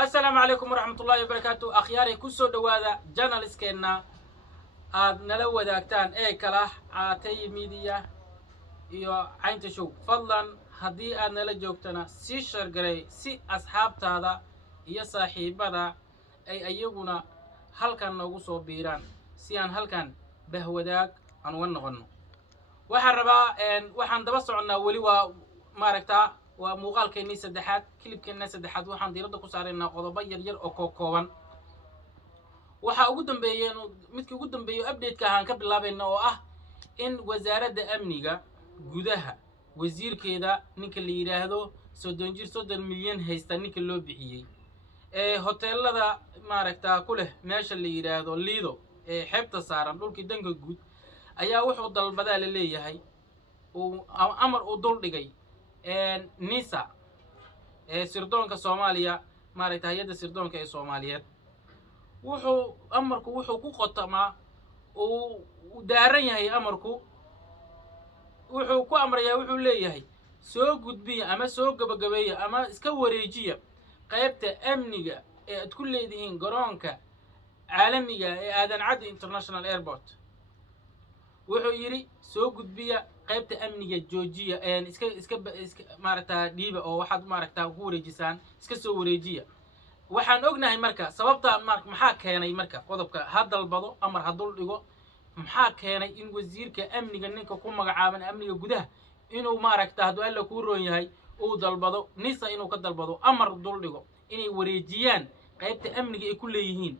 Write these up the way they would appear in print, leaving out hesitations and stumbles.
السلام عليكم ورحمة الله وبركاته. أخياري كسو دوادا جاناليس كينا نلو ذاكتان كلاح عاتي ميديا iyo caynta show fadlan haddii aad nala joogtana si shargaray si asxaabtaada iyo saaxiibada ay ayaguna halkan noogu soo biiraan si aan halkan bahwadaag aan uga noqono. waxaan rabaa waxaan daba soconnaa weli waa maaragtaa waa muuqaalkeennii saddexaad kilibkeennii saddexaad waxaan diiradda ku saaraynaa qodobo yaryar oo kooban. waxaa ugu dambeeyeen midkii ugu dambeeyo update-ka ahaan ka bilaabayna oo ah in wasaaradda amniga gudaha wasiirkeeda ninka la yiraahdo 30 milyan haysta ninka loo bixiyay hoteelada maaragtaa ku leh meesha la yiraahdo Lido xeebta saaran dhulkii danka guud ayaa wuxuu dalbadaa la leeyahay oo amar u dul dhigay nisa sirdoonka Soomaaliya maaragtaa hay'adda sirdoonka ee Soomaaliyeed wuxuu ku qotamaa oo daaran yahay amarku wuxuu ku amrayaa wuxuu leeyahay soo gudbiya ama soo gabagabeeya ama iska wareejiya qaybta amniga ee aad ku leedihiin garoonka caalamiga ee Aadan Cadde International Airport. wuxuu yiri soo gudbiya qaybta amniga joojiya iska maaragtaa dhiiba oo waxaad maaragtaa ku wareejisaan iska soo wareejiya. waxaan ognahay marka sababta maxaa keenay marka qodobka hadalbado amar hadul dhigo maxaa keenay in wasiirka amniga ninka ku magacaaban amniga gudaha inuu maaragtaa haduu alla ku roon yahay uu dalbado nisa inuu ka dalbado amar dul dhigo inay wareejiyaan qaybta amniga ay ku leeyihiin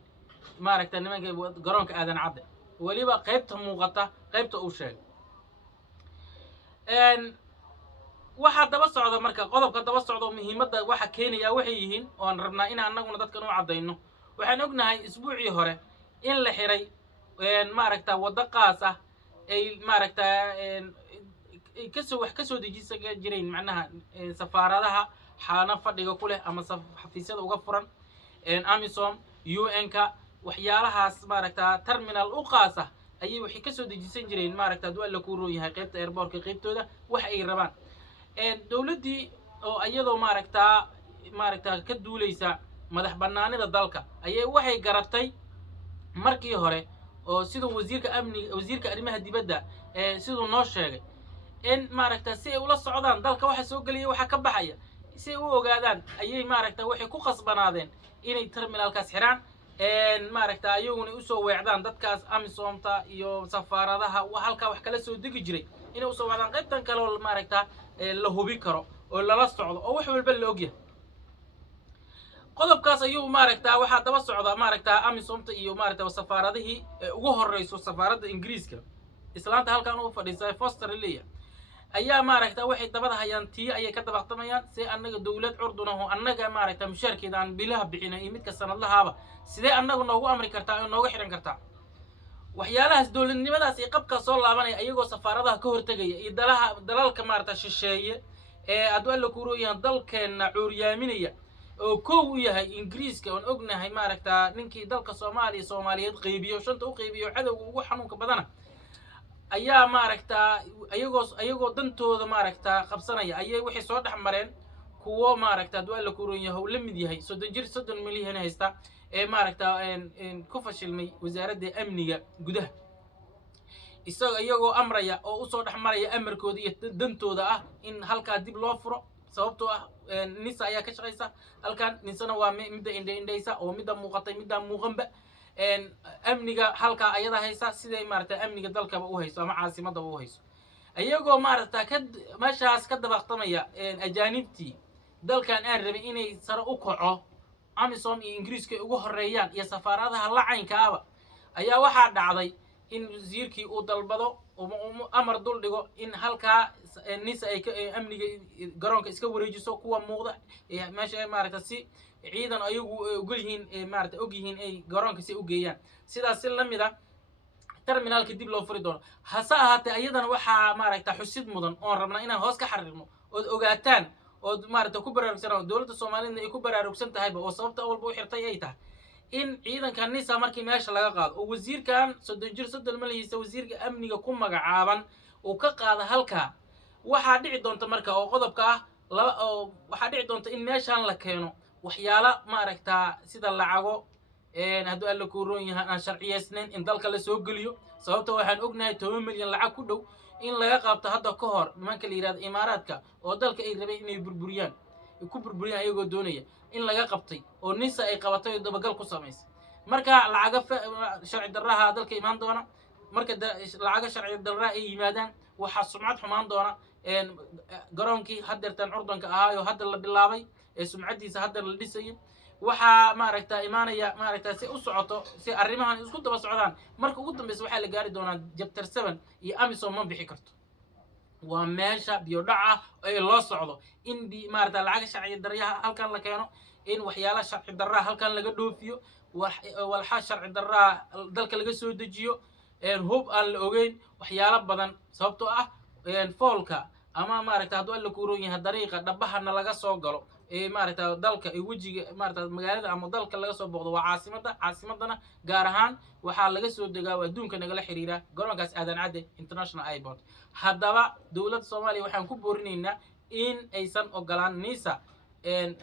maaragtaa nimanka garoonka Aadan Cadde waliba qaybta muuqata qaybta uu sheegay. waxa daba socda marka qodobka daba socdo muhiimadda waxa keenaya waxay yihiin oo aan rabnaa in annaguna dadkan u cadeyno. waxaan ognahay isbuucii hore in la xiray maaragtaa wada qaas ah ay maaragtaa wax kasoo dejisan jireen macnaha safaaradaha xalana fadhiga ku leh ama xafiisyada uga furan AMISOM UN-ka waxyaalahaas maaragtaa terminal u qaas ah ayay waxay kasoo dejisan jireen maaragtaa haduu alla ku roon yahay qaybta airport-ka qaybtooda wax ay rabaan. dawladdii oo iyadoo maaragtaa ka duuleysa madax bannaanida dalka ayay waxay garatay markii hore oo sidoo wasiirka arrimaha dibadda sidoo noo sheegay in maaragtaa si ay ula socdaan dalka waxa soo galaya waxa ka baxaya si ay u ogaadaan ayay maaragtaa waxay ku qasbanaadeen inay terminalkaas xiraan maaragtaa ayaguna u soo weecdaan dadkaas AMISOMta iyo safaaradaha halka wax kala soo degi jiray inay u soo weecdaan qaybtan kale oo maaragtaa la hubi karo oo lala socdo oo wax walba la ogyahay. qodobkaas ayuu maaragtaa waxa daba socda maaragtaa AMISOMta iyo maaragtaa safaaradihii ugu horeyso safaaradda Ingiriiska islaanta halkan u fadhiisay Foster Leah ayaa maaragtaa waxay dabada hayaan tii ayay ka dabaqtamayaan si annaga dawlad curduna oo annaga maaragtaa mushaarkeeda aan bilaha bixinay iyo midka sanadlahaaba sidee annaga noogu amri kartaa oo nooga xiran kartaa. waxyaalahaas dawladnimadaas ay qabka soo laabanay ayagoo safaaradaha ka hortagaya iyo dalalka maaragtaa shisheeye haduu alla ku rooyaan dalkeena cuuryaaminaya oo koow u yahay Ingiriiska oo ognahay maaragtaa ninkii dalka Soomaaliyeed qaybiyo shanta u qaybiyo cadawga ugu xanuunka badana ayaa maaragtaa ayagoo dantooda maaragtaa qabsanaya ayay waxay soo dhaxmareen kuwo maaragtaa haduu alla ku roon yahay la mid yahay 30 milyan haysta maaragtaa ku fashilmay wasaaradda amniga gudaha iyagoo amraya oo u soo dhaxmaraya amarkooda iyo dantooda ah in halka dib loo furo sababtoo ah nisa ayaa ka shaqeysa halkan nisana waa midda indhaysa oo midda muuqatay midda muuqanba amniga halka ayada haysa siday maaragtaa amniga dalkaba u hayso ama caasimadda u hayso ayagoo maaragtaa meeshaas ka dabaqtamaya ajaanibtii dalkan aan rabin inay sare u kaco AMISOM iyo Ingiriiska ugu horeeyaan iyo safaaradaha lacaynka aba ayaa waxaa dhacday in wasiirkii uu dalbado amar dul dhigo in halka nisa ay amniga garoonka iska wareejiso kuwa muuqda meesha maaragtaa si ciidan ayagu ugu yihiin maaragtaa og yihiin ay garoonka si u geeyaan sidaas la mid ah terminalka dib loo furi doono. hase ahaatee ayadana waxaa maaragtaa xusid mudan oo rabnaa inaan hoos ka xariirno oo ogaataan oo maaragtaa ku baraarugsanaa dawladda Soomaaliyeed ay ku baraarugsan tahayba oo sababta walba u xirtay ay tahay in ciidanka nisa markii meesha laga qaado oo wasiirkan 30 milyan wasiirka amniga ku magacaaban oo ka qaada halka waxaa dhici doonta marka oo qodobka ah waxaa dhici doonta in meeshan la keeno waxyaala ma aragtaa sida lacago hadduu alla ku roon yahay aan sharciyeysnayn in dalka la soo geliyo sababta waxaan ognahay 10 milyan lacag ku dhow in laga qaabto hadda ka hor nimanka la yiraahdo imaaraadka oo dalka ay rabeen inay burburiyaan ku burburiyaan ayagoo doonaya in laga qabtay oo nisa ay qabatay dabagal ku samaysay marka lacaga sharci darraha dalka imaan doona marka lacaga sharci darraha ay yimaadaan waxa sumcad xumaan doona garoonkii haddeertan curdanka ahaayo hadda la bilaabay sumcadiisa hadda la dhisay waxa ma aragtaa imaanaya ma aragtaa si u socoto si arrimahan isku daba socdaan marka ugu dambeysay waxa la gaari doonaa chapter 7 iyo amisom ma bixi karto waa meesha biyo dhaca ee loo socdo in ma aragtaa lacag sharci darraha halkan la keeno in waxyaala sharci darraha halkan laga dhoofiyo walxa sharci darraha dalka laga soo dejiyo hub aan la ogeyn waxyaala badan sababtoo ah foolka ama ma aragtaa hadduu alla ku roon yahay dariiqa dhabahana laga soo galo ma aragtaa dalka wajiga ma aragtaa magaalada ama dalka laga soo booqdo waa caasimadana gaar ahaan waxaa laga soo degaa adduunka nagala xiriira garoonkaas aadan cadde international airport haddaba dowladda Soomaaliya waxaan ku boorinaynaa in aysan ogolaan nisa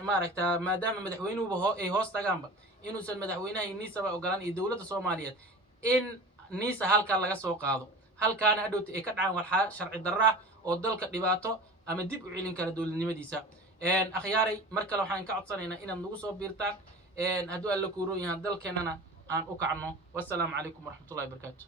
ma aragtaa maadaama madaxweynuhu ay hoos tagaanba inuusan madaxweynaha nisa ba ogolaan iyo dowladda Soomaaliyeed in nisa halka laga soo qaado halkaana adhooti ay ka dhacaan waxa sharci darra oo dalka dhibaato ama dib u celin kara dowladnimadiisa akhyaaray mar kale waxaan ka codsanaynaa inaad nagu soo biirtaan hadduu alla ku roon yahay dalkeenana aan u kacno wassalaamu calaykum waraxmatullahi wabarakaatuh